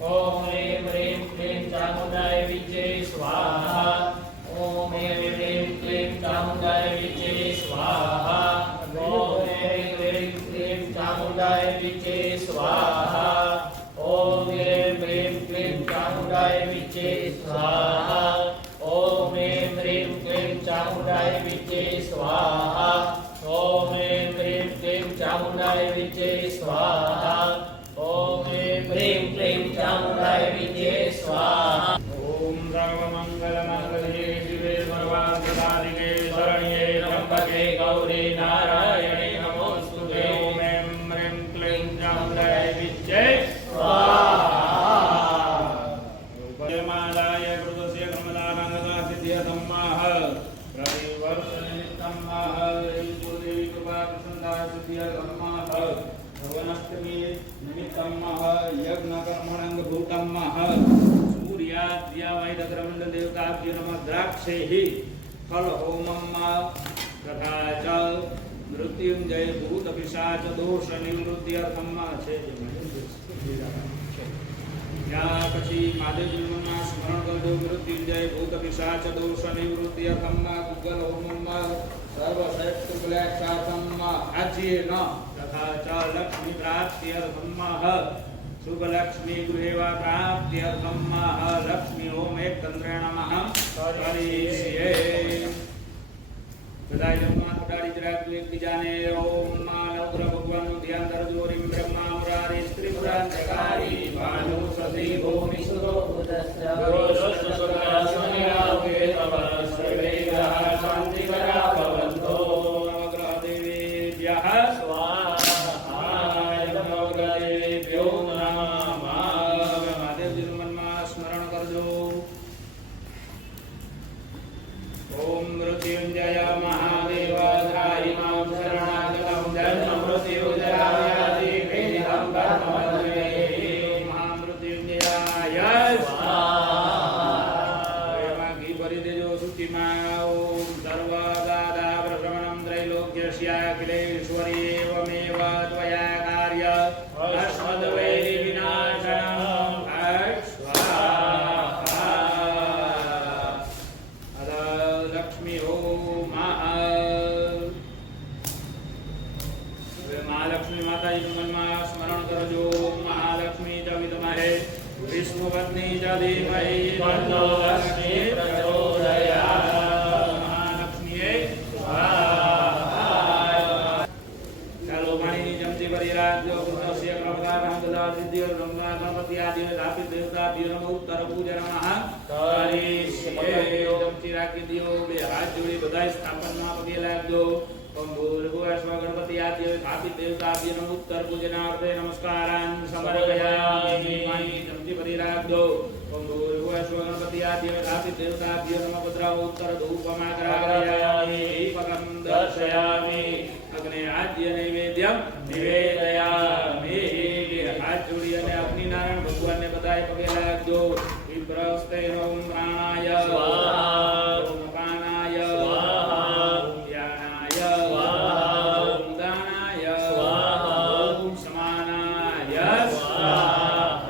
ॐ ह्रीं ह्रीं क्लीं चामुण्डाय विद्ये स्वाहा ॐ ह्रीं ह्रीं क्लीं चामुण्डाय विद्ये स्वाहा ॐ ह्रीं ह्रीं क्लीं चामुण्डाय विद्ये स्वाहा ॐ ह्रीं ह्रीं क्लीं चामुण्डाय विद्ये स्वाहा ॐ ह्रीं ह्रीं क्लीं चामुण्डाय विद्ये स्वाहा ॐ ह्रीं ह्रीं क्लीं चामुण्डाय विद्ये स्वाहा ॐ ह्रीं ह्रीं क्लीं चामुण्डाय विद्ये स्वाहा ॐ ह्रीं ह्रीं क्लीं चामुण्डाय विद्ये स्वाहा ॐ सर्वमङ्गलमाङ्गल्ये शिवे सर्वार्थसाधिके शरण्ये त्र्यम्बके गौरी नारायणे नमोऽस्तुते ॐ ऐं ह्रीं क्लीं चामुण्डाय विद्ये स्वाहा कृतस्य कमलानागता सिद्ध्यधम्माः प्रतिवर्षनिमित्तम्माः कुलदेवी कृपाप्रसन्ना सिद्ध्यधम्माः भुवनाष्टमी निमित्तम्माः यज्ञकर्मणङ्गभूतम्माः सूर्याद्या वैदग्रमण्डलदेवताभ्यो नमः द्राक्षैः फलहोमम् तथा च मृत्युञ्जय भूतपिशाच दोषनिवृत्त्यर्थम् છે ત્યાં પછી મહાદેવજીનું સ્મરણ કરજો મૃત્યુંજય ભૂત પિશાચ દોષ નિવૃત્ત્યર્થમ ગુગલ હોમમ સર્વશ્રેષ્ઠ કલ્યાણાર્થમ આજ્યે ન તથા ચ લક્ષ્મી પ્રાપ્ત્યર્થમ શુભલક્ષ્મી ગૃહે વા પ્રાપ્ત્યર્થમ લક્ષ્મી ઓમ એકતંત્રેણમઃ કરીષ્યે બધાય જમવા ઉડાડી જ રાખજો એકબીજાને ઓમ નવગ્રહ ભગવાનનું ધ્યાન કરજો રીમ બ્રહ્મા મુરારી ત્રિપુરાંતકારી ભાનુ સદી ભૂમિ સુરો ઉદસ્ય ગુરુસ્ત સુરાસનિરાવે તવ સર્વે ગ્રહ શાંતિકરા ભવન્તો નવગ્રહ દેવેભ્યઃ સ્વાહા નવગ્રહ દેવેભ્યો નમઃ મહાદેવજીનું મનમાં સ્મરણ કરજો ઓમ મૃત્યુંજય મહાદેવાય મામ શરણાગતમ જન્મ મૃત્યુજરાયાદિ વેદિહં કર્મવદ્વે મહામૃત્યુંજયાય સ્વાહા એમાં ઘી ભરી દેજો સૂચિમાં ઓમ સર્વદાદા પ્રભ્રમણં ત્રૈલોક્યસ્યાખિલેશ્વરી એવમેવ ત્વયા કાર્ય અસ્મદ્વૈરી વિનાશનં ફટ સ્વાહા લક્ષ્મી ઓમ મહાલક્ષ્મી માતાજીનું મનમાં સ્મરણ કરજો મહાલક્ષ્મી ચ વિદ્મહે વિષ્ણુપત્ની ચ ધીમહિ તન્નો લક્ષ્મી પ્રચોદયાત્ મહાલક્ષ્મીએ સ્વાહા ચાલો પાણીની ચમચી ભરી રાખજો પુરુષસ્ય પ્રવદાનં દદા સિદ્ધિ બ્રહ્મા ગણપતિ આદિ સ્થાપિત દેવતાભ્યો નમઃ ઉત્તર પૂજનમઃ કરીષ્યે ચમચી રાખી દો બે હાથ જોડી બધાય સ્થાપનમાં પગે લાગજો ઓમ ભૂર્ભુવઃ ગણપતિ આદિ સ્થાપિત દેવતાભ્યો નમઃ ઉત્તર પૂજનાર્થે નમસ્કારાન સમર્પયામિ પાણીની ચમચી ભરી રાખજો ઓમ ભૂર્ભુવઃ ગણપતિ આદિ સ્થાપિત દેવતાભ્યો નમઃ ભદ્રા ઉત્તર ધૂપમાગ્રાહયામિ દીપકં દર્શયામિ અગ્ને આદ્ય નૈવેદ્યમ નિવેદયામિ હાથ જોડી અને અગ્નિનારાયણ ભગવાનને બધાય પગે લાગજો વિપ્રસ્તે ઓમ પ્રાણાય સ્વાહા ઓમ કાનાય સ્વાહા ઓમ ધ્યાનાય સ્વાહા ઓમ દાનાય સ્વાહા ઓમ સમાનાય સ્વાહા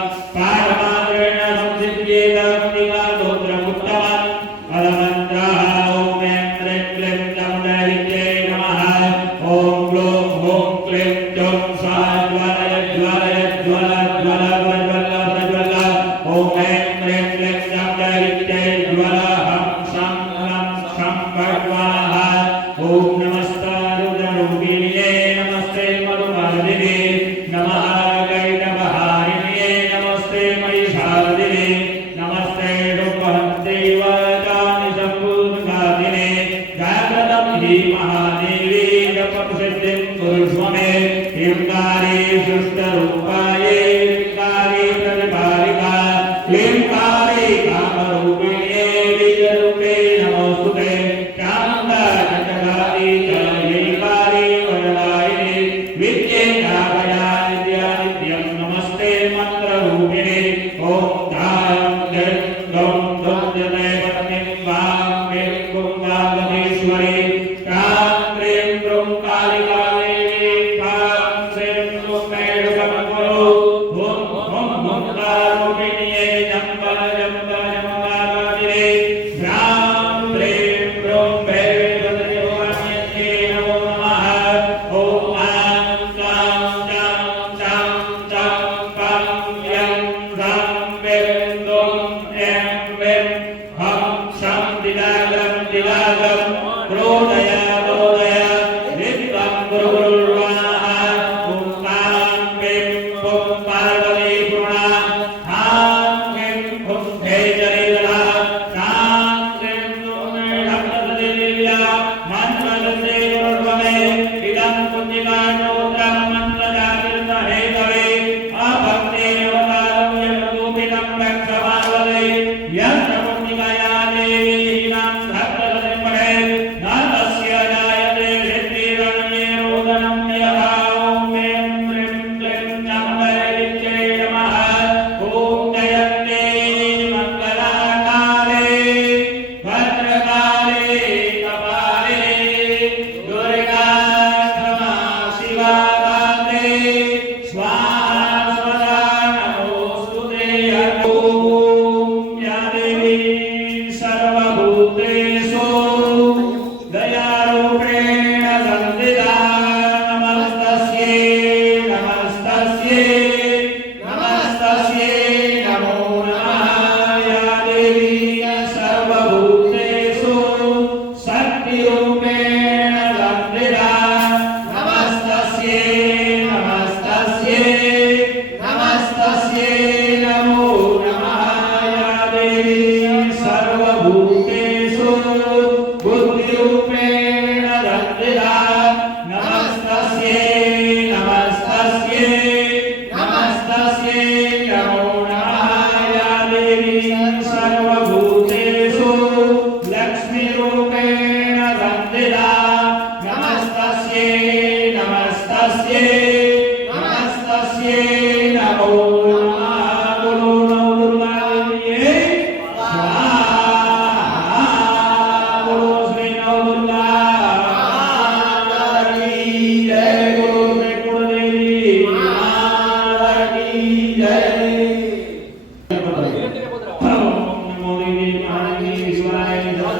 वर्धिने नमस्ते शुभहस्ते वचानि सम्पूर्णघातिने जागृतं हि महादेवी जपसिद्धिं कुरुष्व मे ह्रींकारे सृष्टरूपाये ह्रींकारे प्रतिपालिका ह्रींकारे कामरूपिणे बीजरूपे नमोस्तुते शान्ताचकारि जयैकारि वरदायिने विद्ये जागया नित्यानित्यं नमस्ते मन्त्ररूपिणे ॐ धां धं धं धं जने पतिं वां वें गुं वागधीश्वरी कां क्रीं क्रूं कालिका देवी कां श्रीं क्रूं मेढ समकुरु हुं हुं हुंकारूपिण्ये जम्बल जम्बल जम्बागादिने ह्रां प्रीं क्रूं भैरवदेवान्ये नमो नमः ॐ आं क्लां चां चां चां पां यं ह्रां वें गुं ऐं वें हं शं दिलागं दिलागं क्रोधय क्रोधय नित्यं गुरुर्वाः ॐ कां वें पुं पार्वती पुणा हां क्लीं हुं धेजरिला कां क्लीं हुं ढक्कदेव्या मन्मलसे वर्वमे इदं पुण्यकार्योत्रं मन्त्रजागृतहेतवे अभक्तेरवतारं यमरूपिणं वक्षमावले यत्र पुण्यकाया देवी हीनं धक्कदलिम्बे न तस्य जायते सिद्धिरण्ये रोदनं यथा ॐ ऐं ह्रीं क्लीं चामुण्डैत्यै नमः ॐ जयन्ते मङ्गलाकाले भद्रकाले कपाले दुर्गा क्षमा शिवा दाते स्वाहा स्वदा नमोऽस्तुते ॐ या देवी सर्वभूतेषु दयारूपेण संस्थिता नमस्तस्यै नमस्तस्यै नमस्तस्यै नमो नमः या देवी सर्वभूतेषु शक्तिरूपेण संस्थिता नमस्तस्यै नमस्तस्यै नमस्तस्यै नमो नमः या देवी सर्वभूतेषु बुद्धिरूपेण संस्थिता नमस्तस्यै नमस्तस्यै नमस्तस्यै नमो नमः या देवी सर्वभूतेषु लक्ष्मीरूपेण संस्थिता नमस्तस्यै नमस्तस्यै नमस्तस्यै नमो नमः बोलो नव दुर्गा देवी स्वाहा बोलो श्री नव दुर्गा माता की जय बोलो श्री कुलदेवी माता की जय ओम नमो देवी महादेवी शिवाय नमः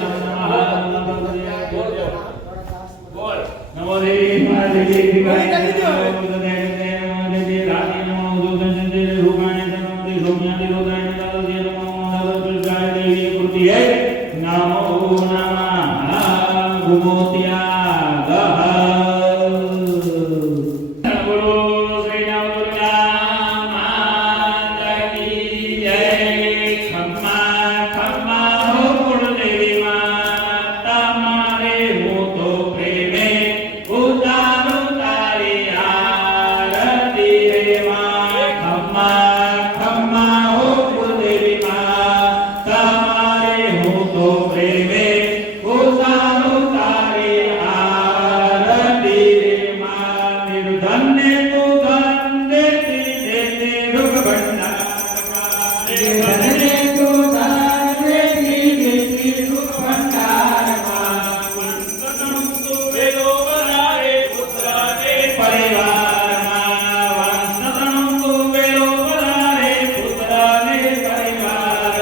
नमो देवी महादेवी शिवाय नमो देवी रानी नमो दुर्गंधे रूपाणि नमो देवी सौम्यादि रुद्राणि नमो देवी नमो दुर्गाय देवी कृति है नमो नमः गुमोत्या गह बोलो श्री नव दुर्गा माता की जय खम्मा खम्मा हो कुलदेवी माता मारे हो तो प्रेमे उतारू तारी आरती रे माँ खम्मा खम्मा हो कुलदेवी माता मारे हो तो प्रेमे उतारू तारी आरती रे माँ निर्धन्य तू धन देती देती रुग भंडार निर्धन्य तू धन देती देती रुग भंडार वंशतम तू वेदो वरारे पुत्रारे परिवार वंशतम तू वेदो वरारे पुत्रारे परिवार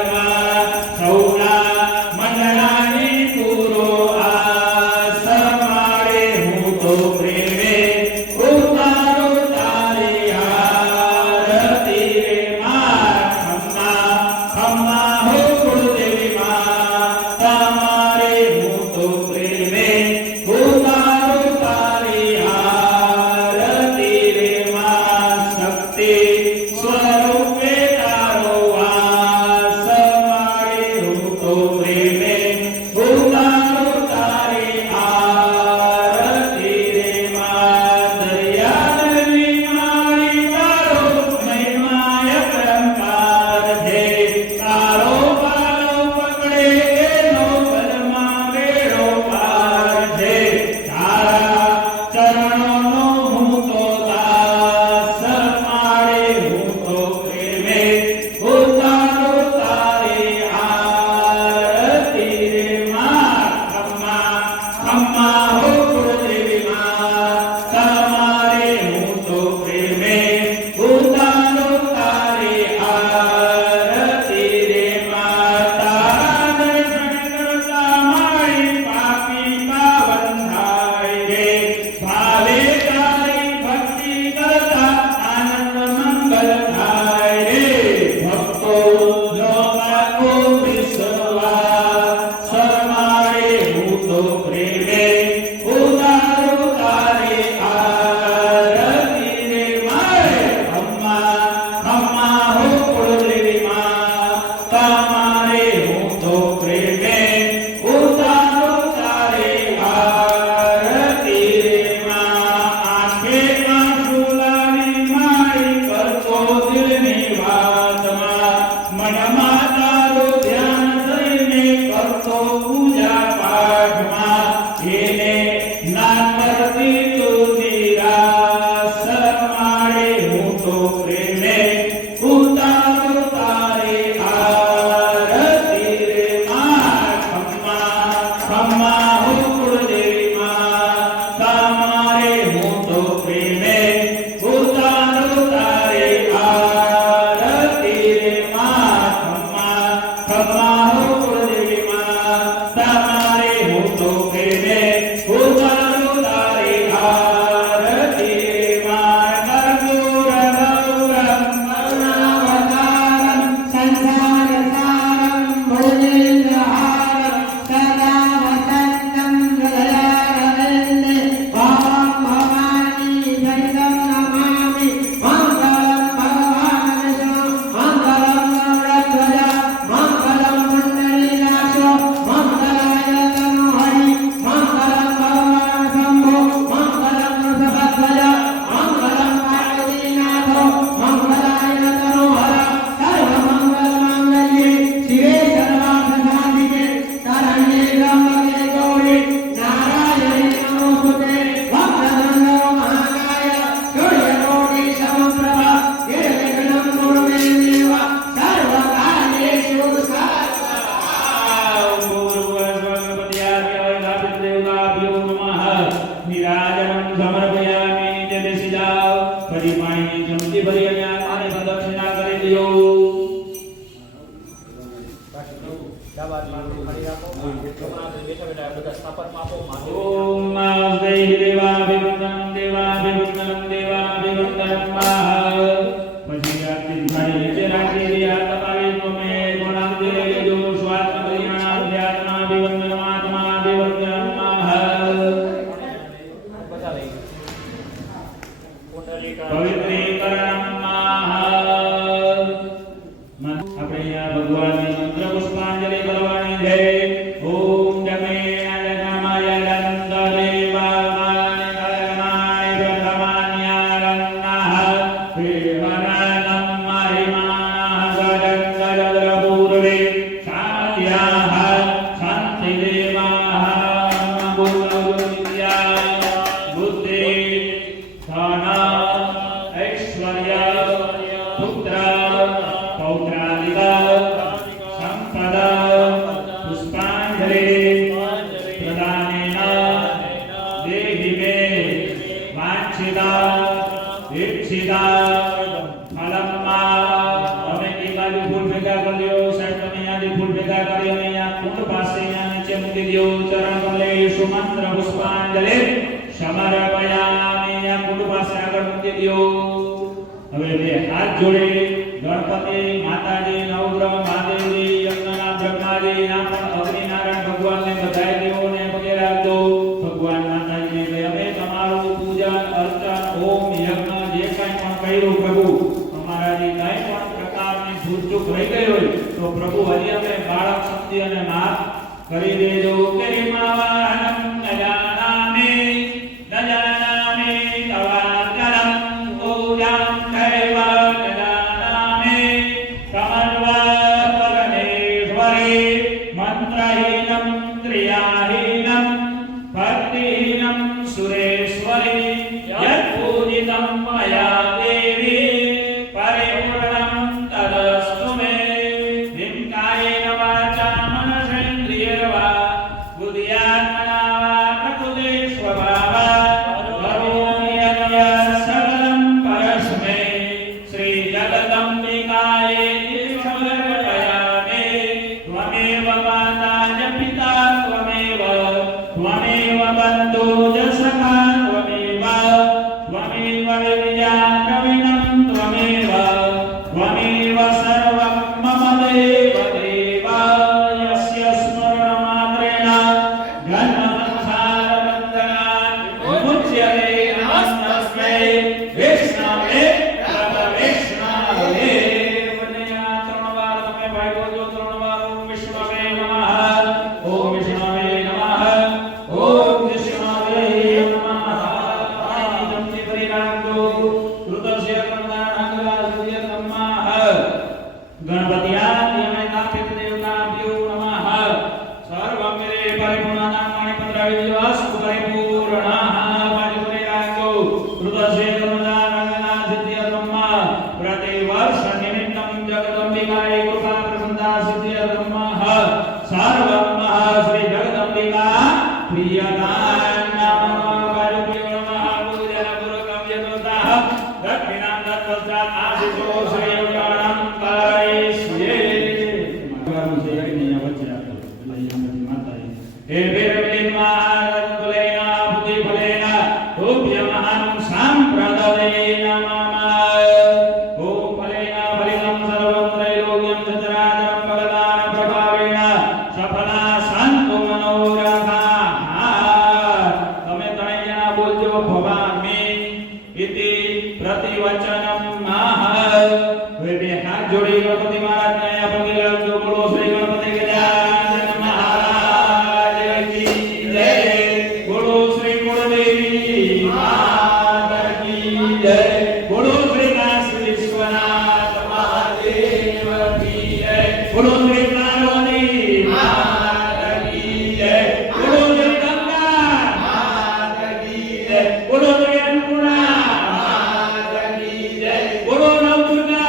सौला मंडलानी पूरो आसमारे हूँ तो प्रेमे उतारो तारी आरती रे माँ खम्मा खम्मा તારો પાલો પકડે એનો પદમાં વેળો પાર છે. તારા ચરણોનો હું તો દાસ, મારે હું તો પ્રેમે ઉતારો તારે આરતી રે માં. ખમ્મા ખમ્મા હો કુળદેવી માં, તમારે હું તો પ્રેમે ઉતારો તારે આરતી રે માં. તારા દર્શન કરતા મારી પાપી પાવન થાય રે. ભાવે તારી ભક્તિ કરતા આનંદ મંગલ થાય રે. ભક્તો જો પાકો વિશ્વાસ, મારે હું તો પ્રેમે ઉતારો તારે આરતી રે મારે. ખમ્મા ખમ્મા હો કુળદેવી માં, તમારે હું તો પ્રેમે ઉતારો તારે આરતી રે માં. આંખે આંસુ લાવી મારી કરતો દિલની વાતમાં, મનમાં તારું ધ્યાન થઈને કરતો પૂજા પાઠમાં. એને ના કરતી તું નિરાશ, મારે હું તો પ્રેમે ઉતારો તારે આરતી રે માં. ખમ્મા ખમ્મા હો કુળદેવી માં, તમારે હું તો પ્રેમે ઉતારો તારે આરતી રે માં. ખમ્મા ખમ્મા હો કુળદેવી માં, તમારે હું તો પ્રેમે ઉતારો તારે આરતી રે માં. કર્પૂર ગૌરમ કરુણાવતારમ સંસારસારમ ભુજેન્દ્રહારમ સદા વસંતમ હૃદયારવિંદે ભાવં ભવાની સહિતં નમામિ. મંગલં ભગવાન વિષ્ણુ મંગલં ગરુડધ્વજ મંગલં પુંડરીકાક્ષ મંગલાય તનુ હરિ મંગલં ભગવાન શંભો મંગલં વૃષભધ્વજ મંગલં પાર્વતીનાથ મંગલાય તનુ હર. સર્વમંગલમાંગલ્યે શિવે સર્વાર્થસાધિકે શરણ્યે ત્ર્યંબકે ગૌરી નારાયણી નમોસ્તુતે. વક્રતુંડ મહાકાય સૂર્યકોટિ સમપ્રભા નિર્વિઘ્नं કુરુ મે દેવ સર્વકાર્યેષુ સર્વદા. નિરાજનમ સમર્પયામિ. જે બેસી જાઓ. ફરી પાણીની ચમચી ભરી અહીંયા પાણી પ્રદક્ષિણા કરી દો. ઓમ દેવાભિવંદનમ દેવાભિવંદનમ દેવાભિવંદનમ મહા. પછી આરતી થાળી નીચે રાખી દી. આ તમારી તમે ગુણાંતે લેજો. સ્વાત્મ કલ્યાણ ધ્યાત્માભિવંદનમ આત્માભિવંદનમ મહા. પવિત્રીકરણમ મહા. આપણે અહીંયા ભગવાનની મંત્ર પુષ્પાંજલિ કરવાની છે. ઓમ જમે અજનમય દંત દેવામાન કરમાય પ્રથમાન્યારન્નઃ વિવરણમ મહિમાનઃ ગજંગજદ્રપૂર્વે સાધ્યાઃ શાંતિ દેવાઃ ગુરુવિદ્યા બુદ્ધિ ધન ઐશ્વર્ય પુત્ર પૌત્રાદિક સંપદ પુષ્પાંજલિ પ્રદાનેન દેહિ મે વાંછિતા ઈપ્સિતા ફલમ મા. તમે એક બાજુ ફૂલ ભેગા કરી દો. સાહેબ તમે અહીંયાથી ફૂલ ભેગા કરી અને અહીંયા કુંડ પાસે અહીંયા નીચે મૂકી દો. ચરણ કમલેષુ મંત્ર પુષ્પાંજલિ સમર્પયામિ. અહીંયા કુંડ પાસે આગળ મૂકી દો. હવે બે હાથ જોડે ગણપતિ માતાજી નવગ્રહ મહાદેવજી યજ્ઞના બ્રહ્માજી ના પણ અગ્નિનારાયણ ભગવાનને બધાય દેવોને પગે રાખજો. ભગવાન માતાજીને કહે અમે તમારું પૂજન અર્ચન હોમ યજ્ઞ જે કાંઈ પણ કર્યું પ્રભુ, અમારાથી કાંઈ પણ પ્રકારની ભૂલચૂક રહી ગઈ હોય તો પ્રભુ હજી અમે બાળક સમજી અને માફ કરી દેજો. કેરિમાવાહનમ નજાનામિ નજાનામિ તવાચરમ પૂજામ દૈવ નજાનામિ કમન્વા मंत्रहीनं क्रियाहीनं भक्तिहीनं सुरेश्वरी यत्पूजितं मया देवी परिपूर्णं तदस्तु मे कायेन वाचा मनसेन्द्रियैर्वा बुद्ध्यात्मना वा प्रकृते स्वभावात् करोमि यत् सकलं परस्मै श्रीजगदम्बिकायै समर्पयामि। त्वमेव माता च पिता त्वमेव बन्धु च सखा त्वमेव विद्या द्रविणं त्वमेव सर्वं मम देव देव यस्य स्मरणमात्रेण जन्मसंसारबन्धनात् विमुच्यते नमस्तस्मै विष्णवे प्रभविष्णवे। वन्दया तृणवार तमे भाई बोलो तृणवार ओम विष्णवे नमः ओम विष्णवे नमः ओम विष्णवे नमः। आदितं परिरागो कृतस्य कर्मणांगलास्य नमः। गणपतियाय नाथित देवताभ्यो नमः। सर्वं मेरे परिपूर्णानां मणिपत्राविवास्तु परिपूर्णाः परिपूर्णागो कृतस्य कर्मणांगलास्य नमः। प्रतिवर्ष निमित्तं जगदम्बिकायै कृपा प्रसन्ना सिद्धिः नमः। सर्वं श्री जगदम्बिका प्रियदां नमः। वायुभ्यो नमः। पूजनपूर्वकं यतोतः दक्षिणां दत्तवस्त्रात् आशिषो श्रेयोगाणां करिष्ये। हे वीरविद्वान् बुद्धिफलेन तुभ्यमहं सम्प्रददे नमः। ओम फलेन फलितं सर्वं त्रैलोक्यं चतुरार्यं फलदान प्रभावेण सफला सन्तु मनोरथाः। તમે ત્રણેય જણા બોલજો ભવામી ઇતિ પ્રતિવચનમ મહ। હવે બે હાથ જોડી ગણપતિ મહારાજને પગે લાગજો। બોલો શ્રી ગણપતિ ગજાનન મહારાજ કી જય। બોલો શ્રી કુળદેવી માત કી જય। બોલો શ્રી કાશી વિશ્વનાથ મહાદેવ की जय। बोलो श्री पार्वती मात की जय। बोलो श्री गंगा मात की जय। बोलो श्री अन्नपूर्णा मात की जय। बोलो नवदुर्गा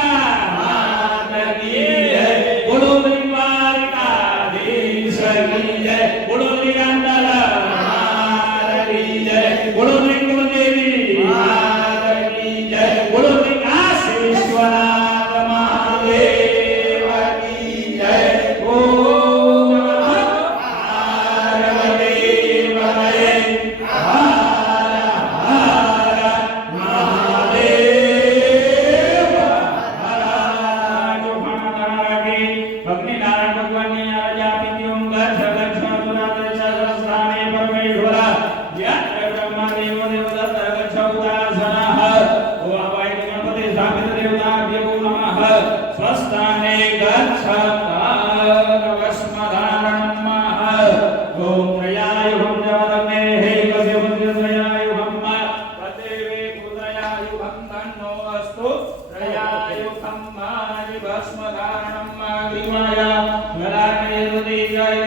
मात की जय। बोलो श्री द्वारकाधीश की जय। बोलो श्री आंधळ मात की जय। बोलो श्री कुलदेवी मात की जय। बोलो श्री काशी विश्वनाथ महादेव की जय। ओम नमः पार्वती पतये हर हर महादेव। जो भगवान अग्निनारायण भगवान ने राजा पितियों गच्छ गच्छ दुरादर्शस्थाने परमेश्वर यत्र ब्रह्मदेव देवदत्त गच्छ उदासनः। ओ अवाय गणपति स्थापित देवताभ्यो नमः। स्वस्थाने गच्छतारवस्मधारणं मह। ओम त्रयायुगं जगदग्नेः कस्य त्रयायुगं तदेवे कुत्रयायुगं तन्नो अस्तु। त्रयायुगं भस्मधारणं ग्रीवाय गलाकयति जय